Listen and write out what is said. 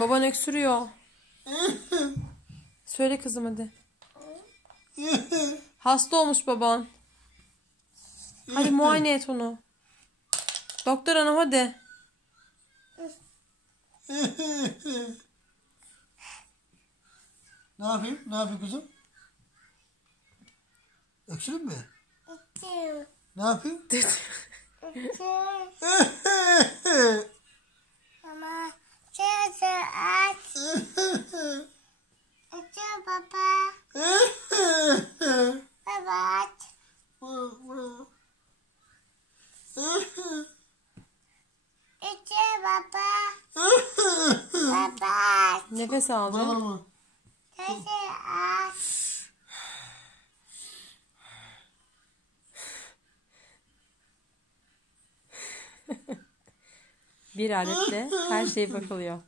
Baban öksürüyor. Söyle kızım hadi. Hasta olmuş baban. Hadi muayene et onu. Doktor hanım hadi. Ne yapayım? Ne yapayım kızım? Öksürün mü? Ne yapayım? Mama, çözü aç. Açıyor baba. Baba aç. İçiyor baba. Baba aç. Nefes alacağım. Çözü aç. Bir aletle her şeye bakılıyor.